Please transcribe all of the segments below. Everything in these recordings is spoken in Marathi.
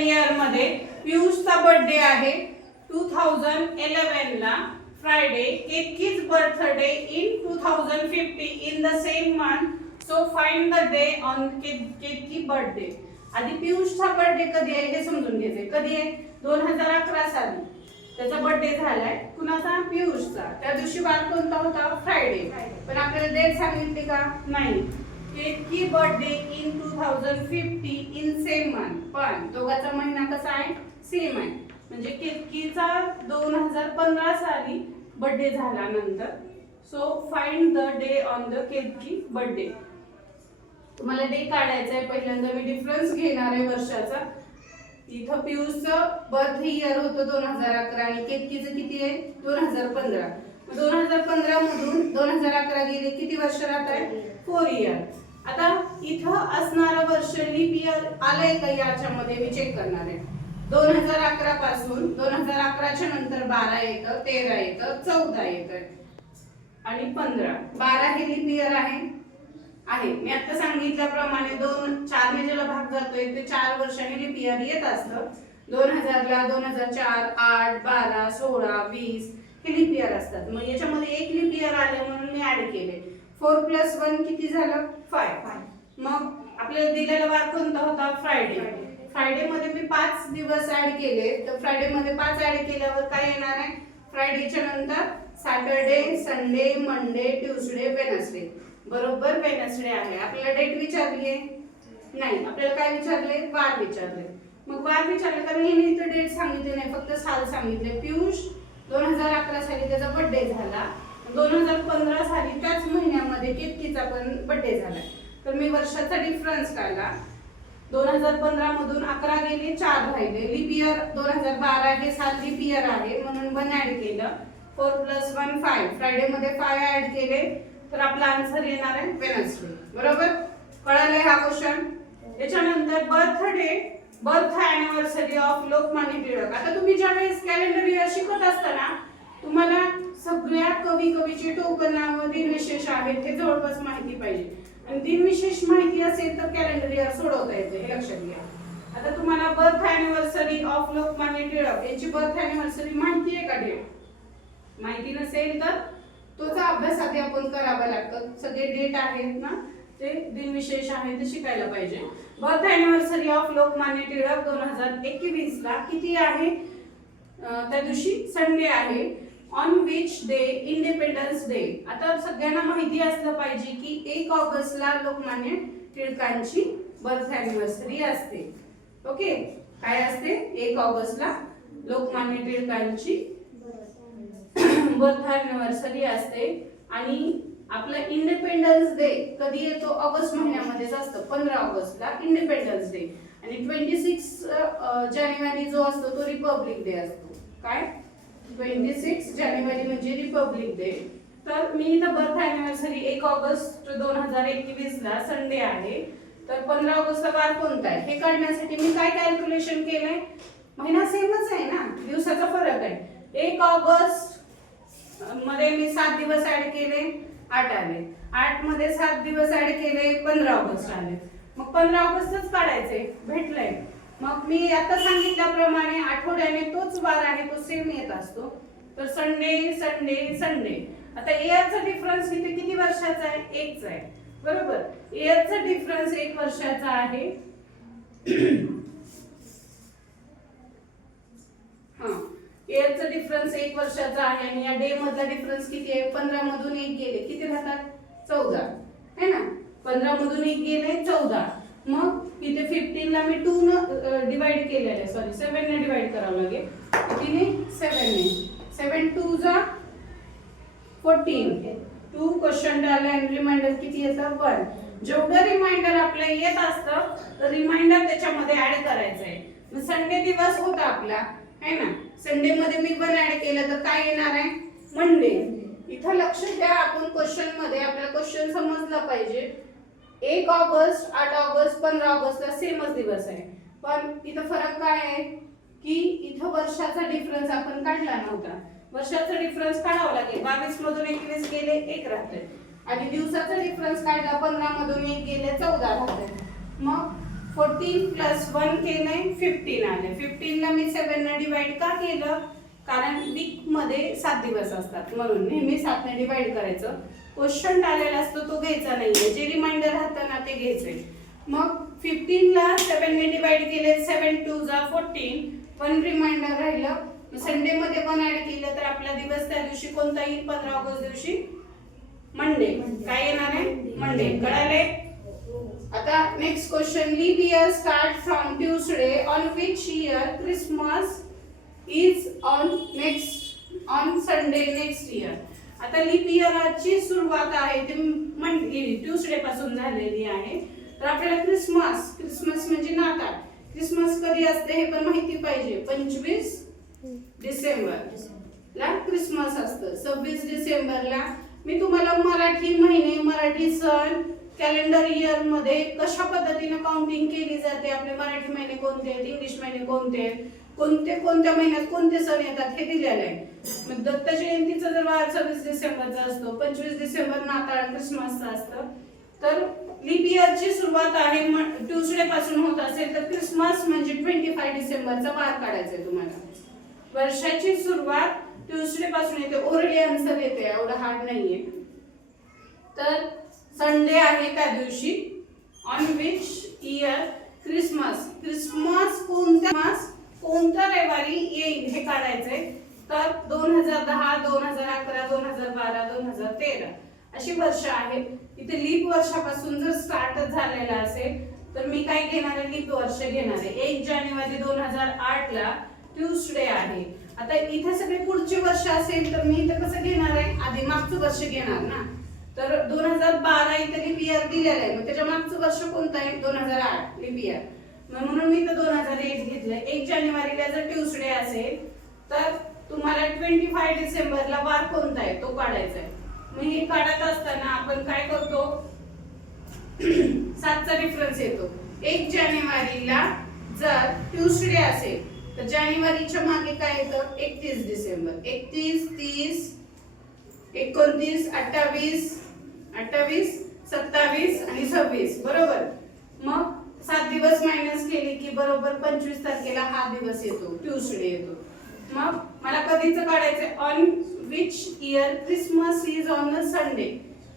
इयर मध्ये पियुषचा बर्थडे आहे 2011 ला Friday. Ketaki's birthday in 2050 in the same month. So find the day on Ketaki birthday. आधी पियुषचा बर्थडे कधी आहे हे समजून घ्यायचे. कधी आहे? 2011 साली त्याचा बर्थडे झालाय. कुणाचा? पियुषचा. त्या दिवशी वार कोणता होता? फ्रायडे. पण आपल्याला डेट सांगितली का? नाही. Ketaki birthday in 2050 in same month. पण दोघांचा महिना कसा आहे? सेम आहे. म्हणजे केतकीचा 2015 साली बर्थडे झाला नंतर. So find the day on the Ketaki birthday. तुम्हाला डे काढायचा आहे. पहिल्यांदा मी डिफरन्स घेणार आहे वर्षाचा. इथं पियुषचं बर्थ इयर होतं 2011 आणि केतकीचं किती आहे? 2015. 2015 मधून 2011 गेले किती वर्ष राहत आहे? 4 इयर. आता इथं असणारं वर्ष लीप इयर आलंय का याच्यामध्ये मी चेक करणार आहे. 2011 पासून 2011च्या नंतर 12 येतं, 13 येतं, 14 येतं आणि 15. 12 हे लीप इयर आहे. मी आता सांगितल्याप्रमाणे 4 ने ज्याला भाग जातोय ते 4 वर्षांनी लीप इयर येत असतं. 2000 ला 2004, 8, 12, 16, 20 हे लीप इयर असतात. मग याच्यामध्ये एक लीप इयर आलं म्हणून मी ऍड केले. 4 + 1 किती झालं? 5. मग आपल्याला दिलेला वार कोणता होता? फ्रायडे. फ्रायडे मध्ये मी 5 दिवस ऍड केले. तर फ्रायडे मध्ये 5 ऍड केल्यावर काय येणार आहे? फ्रायडेच्या नंतर Saturday, Sunday, Monday, Tuesday, Wednesday. बरोबर वेडनेसडे आहे. आपल्याला डेट विचारली आहे? नाही. आपल्याला काय विचारले? वार विचारले. मग वार विचारले कारण हे इथं डेट सांगितली नाही, फक्त साल सांगितले. पियुष 2011 साली त्याचा बर्थडे झाला. 2015 साली त्याच महिन्यामध्ये केतकीचा पण बर्थडे झाला. तर मी वर्षाचा डिफरन्स काढला. 2015 मधून 11 गेले, 4 राहिले. लीप इयर 2012 हे साल लीप इयर आहे म्हणून 1 ऍड केलं. 4 + 1 5. फ्रायडे मध्ये 5 ऍड केले तर आपला आन्सर येणार आहे वेडनेसडे. बरोबर? कळालंय हा क्वेश्चन? त्याच्यानंतर birth anniversary of Lokmanya Tilak. आता तुम्ही ज्यावेळेस कॅलेंडर इयर शिकत असताना तुम्हाला सगळ्या कवीची टोपण नावं, दिनविशेष आहेत हे जवळपास माहिती पाहिजे. आणि दिनविशेष माहिती असेल तर कॅलेंडर इयर सोडवता येते, हे लक्षात घ्या. आता तुम्हाला birth anniversary of Lokmanya Tilak यांची बर्थ अॅनिव्हर्सरी माहिती आहे का? डेट माहिती नसेल तर तोचा अभ्यास आधी आपण करावा लागतो. सगळे डेट आहेत ना, ते दिनविशेष आहे ते शिकायला पाहिजे. Birth anniversary of Lokmanya Tilak 2021 ला किती आहे? त्या दिवशी संडे आहे. On which day independence day. आता सगळ्यांना माहिती असलं पाहिजे की 1 ऑगस्टला लोकमान्य टिळकांची बर्थ अॅनिव्हर्सरी असते. ओके, काय असते? 1 ऑगस्टला लोकमान्य टिळकांची बर्थ अॅनिव्हर्सरी असते. आणि आपला इंडिपेंडन्स डे कधी येतो? ऑगस्ट महिन्यामध्येच असतं. 15 ऑगस्टला इंडिपेंडन्स डे. आणि 26 जानेवारी जो असतो तो रिपब्लिक डे असतो. काय? 26 जानेवारी म्हणजे रिपब्लिक डे. तर मी इथं बर्थ अॅनिव्हर्सरी 1 ऑगस्ट 2021 ला संडे आहे. तर 15 ऑगस्टला वार कोणता आहे हे काढण्यासाठी मी काय कॅल्क्युलेशन केलंय? महिना सेमच आहे ना, दिवसाचा फरक आहे. 1 ऑगस्ट मध्ये मी 7 दिवस ऍड केले, 8 आले. 8 मध्ये 7 दिवस ऍड केले, 15 ऑगस्ट आले. मग 15 ऑगस्टच काढायचे, भेटलंय. मग मी आता सांगितल्याप्रमाणे आठवड्याने तोच वार आहे तो सेम येत असतो. तर संडे संडे संडे. आता इयरचा डिफरन्स इथे किती वर्षाचा आहे? 1चा आहे. बरोबर? इयरचा डिफरन्स 1 वर्षाचा आहे. इयरचा डिफरन्स 1 वर्षाचा आहे. आणि या डे मधला डिफरन्स किती आहे? 15 मधून 1 गेले किती राहतात? 14 है ना. 15 मधून 1 गेले 14. मग इथे 15 ला मी 2 न डिवाइड केलेलं आहे, सॉरी 7 ने डिवाइड करावं लागेल. कितीने? 7 ने. 7 2 जा 14. 2 क्वेश्चन आले आणि रिमाइंडर किती येतं? 1. जेवढं रिमाइंडर आपल्याला येत असतं तर रिमाइंडर त्याच्यामध्ये ऍड करायचं आहे. मग संडे दिवस होता आपला है ना. संडे मध्ये मी 1 ऍड केलं तर काय येणार आहे? मंडे. इथं लक्ष द्या, आपण क्वेश्चन मध्ये आपल्याला क्वेश्चन समजला पाहिजे. 1 ऑगस्ट, 8 ऑगस्ट, 15 ऑगस्टला सेमच दिवस आहे. पण इथं फरक काय आहे की इथं वर्षाचा डिफरन्स आपण काढला नव्हता. वर्षाचा डिफरन्स काढावा लागेल. 22 मधून 21 गेले 1 राहते. आणि दिवसाचा डिफरन्स काढला, 15 मधून 1 गेले 14 राहते. मग 14 प्लस 1 केलंय 15 आले. 15 ला मी 7 ने डिवाइड का केलं? कारण वीक मध्ये 7 दिवस असतात म्हणून नेहमी 7 ने डिवाइड करायचं. क्वेश्चन आलेला असतो तो घ्यायचा नाहीये, जे रिमाइंडर राहतं ना ते घ्यायचंय. मग 15 ला 7 ने डिवाइड केले, 7 2 जा 14, 1 रिमाइंडर राहिलं. संडे मध्ये पण ऍड केलं तर आपला दिवस त्या दिवशी कोणता येईल? 15 ऑगस्ट दिवशी मंडे. काय येणार आहे? मंडे. कळाले? आता next question. Leap year start from Tuesday on which year Christmas is on Sunday next year. आता लीप इयरची सुरुवात आहे ती ट्यूसडे पासून झालेली आहे. तर आपल्याला क्रिसमस म्हणजे नाताळ. क्रिसमस कधी असते हे पण माहिती पाहिजे. 25 डिसेंबर ला क्रिसमस असतं. 26 डिसेंबरला मी तुम्हाला मराठी महिने, मराठी सण, कॅलेंडर इयर मध्ये कशा पद्धतीने काउंटिंग केली जाते, आपले मराठी महिने कोणते आहेत, इंग्लिश महिने कोणते आहेत, कोणत्या महिन्यात कोणते सण येतात हे दिलेलं आहे. मग दत्त जयंतीचा जर वार 26 डिसेंबरचा असतो, 25 डिसेंबर नाताळ क्रिसमसचा असतं. तर लीप इयरची सुरुवात आहे ट्यूसडे पासून होत असेल तर क्रिसमस म्हणजे 25 डिसेंबरचा वार काढायचा आहे तुम्हाला. वर्षाची सुरुवात ट्यूसडे पासून येते. ओरली आन्सर येते, एवढं हार्ड नाहीये. तर संडे आहे त्या दिवशी. ऑन विच इयर क्रिसमस कोणत्या रविवारी येईल हे काढायचंय. तर 2010, 2011, 2012, 2013 अशी वर्ष आहेत. इथे लीप वर्षापासून जर स्टार्ट झालेला असेल तर मी काय घेणार आहे? लीप वर्ष घेणार आहे. 1 जानेवारी 2008 ला ट्यूसडे आहे. आता इथे सगळे पुढचे वर्ष असेल तर मी इथे कसं घेणार आहे? आधी मागचं वर्ष घेणार ना. तर 2012 इथे लीप इयर दिलेलं आहे. मग त्याच्या मागचं वर्ष कोणतं आहे? 2008 लीप इयर. म्हणून मी तर 2008 घेतलंय. 1 जानेवारीला जर ट्यूसडे असेल तर तुम्हाला 25 डिसेंबरला वार कोणता आहे तो काढायचा आहे. मग हे काढत असताना आपण काय करतो? 7चा डिफरन्स येतो. 1 जानेवारीला जर ट्यूसडे असेल तर जानेवारीच्या मागे काय येतं? 31 डिसेंबर. 31, 30, 29, 28, 27 आणि 26 बरोबर. मग 7 दिवस मायनस केले की बरोबर 25 तारखेला हा दिवस येतो, ट्यूसडे येतो. मग मला कधीच काढायचं? On which year Christmas is on a Sunday.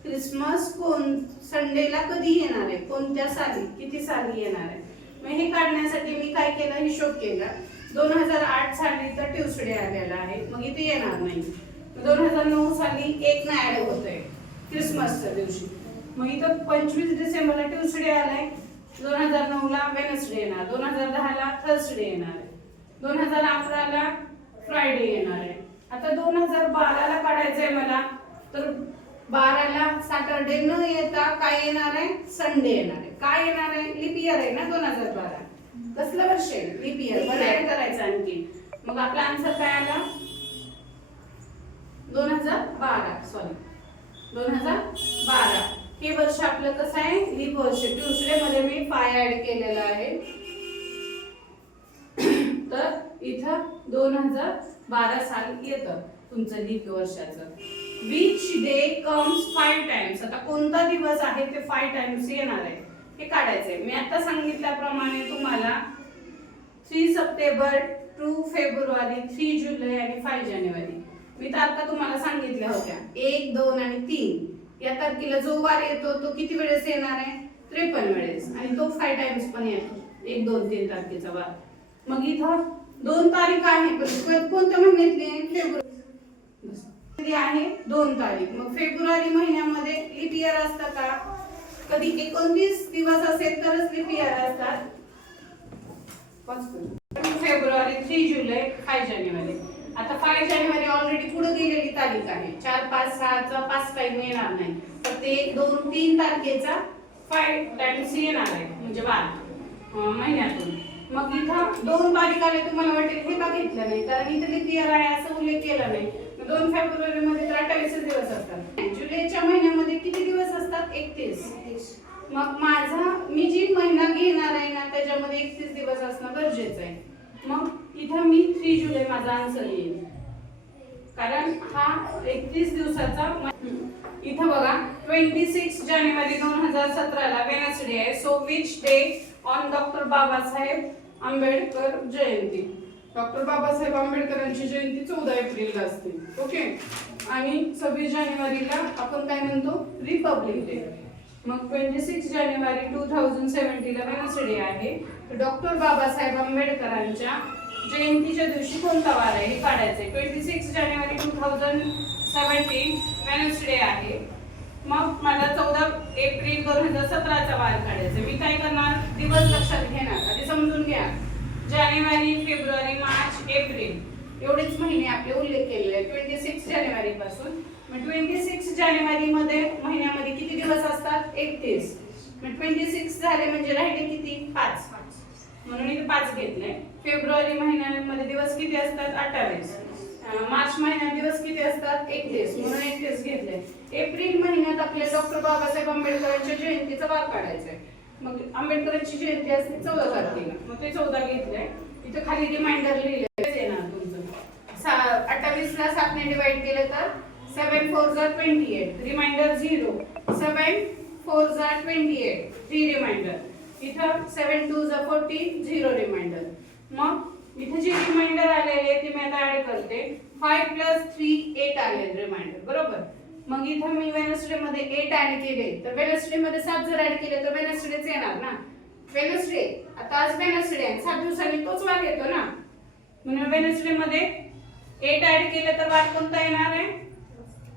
Christmas संडेला कधी येणार आहे? कोणत्या साली, किती साली येणार आहे? मग हे काढण्यासाठी मी काय केलं? हिशोब केला. 2008 साली तर ट्यूसडे आलेला आहे, मग इथे येणार नाही. 2009 साली 1 ना ऍड होतंय क्रिसमसच्या दिवशी. मग इथं 25 डिसेंबरला ट्यूसडे आलाय. 2009 ला वेनसडे येणार. 2010 ला थर्सडे येणार आहे. 2011 ला फ्रायडे येणार आहे. आता 2012 ला काढायचंय मला. तर 12 ला सॅटरडे न येता काय येणार आहे? संडे येणार आहे. काय येणार आहे? लीप इयर आहे ना 2012. कसलं वर्ष आहे? Leaf year. बरं ऍड करायचं आणखी. मग आपला आन्सर काय आला? 2012. सॉरी 2012 हे वर्ष आपलं कसं आहे? लीप वर्ष. ट्यूसडे मध्ये मी 5 ऍड केलेला आहे. तर इथं 2012 साल येतं तुमचं लीप वर्षाचं. Which day comes 5 times. आता कोणता दिवस आहे ते 5 टाइम्स येणार आहे हे काढायचंय. मी आता सांगितल्याप्रमाणे तुम्हाला 3 सप्टेंबर, 2 फेब्रुवारी, 3 जुलै आणि 5 जानेवारी मी तारखा तुम्हाला सांगितल्या होत्या. 1, 2 आणि 3 या तारखेला जो वार येतो तो किती वेळेस येणार आहे? 53 वेळेस. आणि तो 5 टाइम्स पण येतो. 1, 2, 3 तारखेचा वार. मग इथं 2 तारीख आहे पण कोणत्या महिन्यातली आहे? फेब्रुवारी आहे 2 तारीख. मग फेब्रुवारी महिन्यामध्ये लीप इयर असतं का? कधी 29 दिवस असेल तरच लीप इयर असतात. फेब्रुवारी, 3 जुलै, 5 जानेवारी. आता 5 जानेवारी ऑलरेडी पुढे गेलेली तारीख आहे. 4, 5, 6चा 5 टाइम येणार नाही. तर ते 1, 2, 3 तारखेचा 5 टाइम्स येणार आहे म्हणजे वार महिन्यातून. मग इथं 2 तारीख आले तुम्हाला वाटेल हे का घेतलं नाही? कारण इथे लीप इयर आहे असं उल्लेख केला नाही. 2 फेब्रुवारी मध्ये तर 28 दिवस असतात. जुलैच्या महिन्यामध्ये किती दिवस असतात? 31. मग मी जी महिना घेणार आहे ना त्याच्यामध्ये 31 दिवस असणं गरजेचं आहे. मग इथं मी 3 जुलै माझा आन्सर येईल. कारण हा 31 दिवसाचा. इथं बघा 26 जानेवारी 2017 ला वेनसडे आहे. So which day on doctor Babasaheb Ambedkar Jayanti. Doctor Babasaheb आंबेडकरांची जयंती 14 एप्रिलला असते. ओके. आणि 26 जानेवारीला आपण काय म्हणतो, रिपब्लिक डे. मग 26 जानेवारी 2017 ला वेनसडे आहे. तर डॉक्टर बाबासाहेब आंबेडकरांच्या जयंतीच्या दिवशी कोणता वार आहे हे काढायचंय. 26 जानेवारी 2017 वेनसडे आहे. मग मला 14 एप्रिल 2017 वार काढायचा. मी काय करणार, दिवस लक्षात घेणार. आधी समजून घ्या, जानेवारी, फेब्रुवारी, मार्च, एप्रिल एवढेच महिने आपले उल्लेख केलेले आहेत 26 जानेवारी पासून. मग 26 जानेवारी मध्ये महिन्यामध्ये किती दिवस असतात, 31. मग 26 झाले म्हणजे राहिले किती, 5. म्हणून इथे 5 घेतले. फेब्रुवारी महिन्यामध्ये दिवस किती असतात, 28. मार्च महिन्यात दिवस किती असतात, 31. म्हणून 31 घेतले. एप्रिल महिन्यात आपल्या डॉक्टर बाबासाहेब आंबेडकरांच्या जयंतीचा वार काढायचा आहे. मग आंबेडकरांची जयंती असते 14 तारखेला. मग ते 14 घेतले. इथे खाली रिमाइंडर लिहिले येणार तुमचं. 28 ला 7 ने डिवाइड केलं तर 7 4 जा 28. रिमाइंडर 0. 7 4 जा 28. 3 रिमाइंडर. इथं 7 2 जा 40. 0 रिमाइंडर. मग इथे जे रिमाइंडर आलेले ते मी आता ऍड करते. 5 + 3 8 आले रिमाइंडर, बरोबर. मग इथं मी वेनसडे मध्ये 8 ऍड केले. तर वेनसडे मध्ये 7 जर ऍड केले तर वेनसडेच येणार ना. वेनसडे, आता आज वेनसडे आहे, 7 दिवसांनी तोच वार येतो ना. म्हणून वेनसडे मध्ये 8 ऍड केले तर वार कोणता येणार आहे,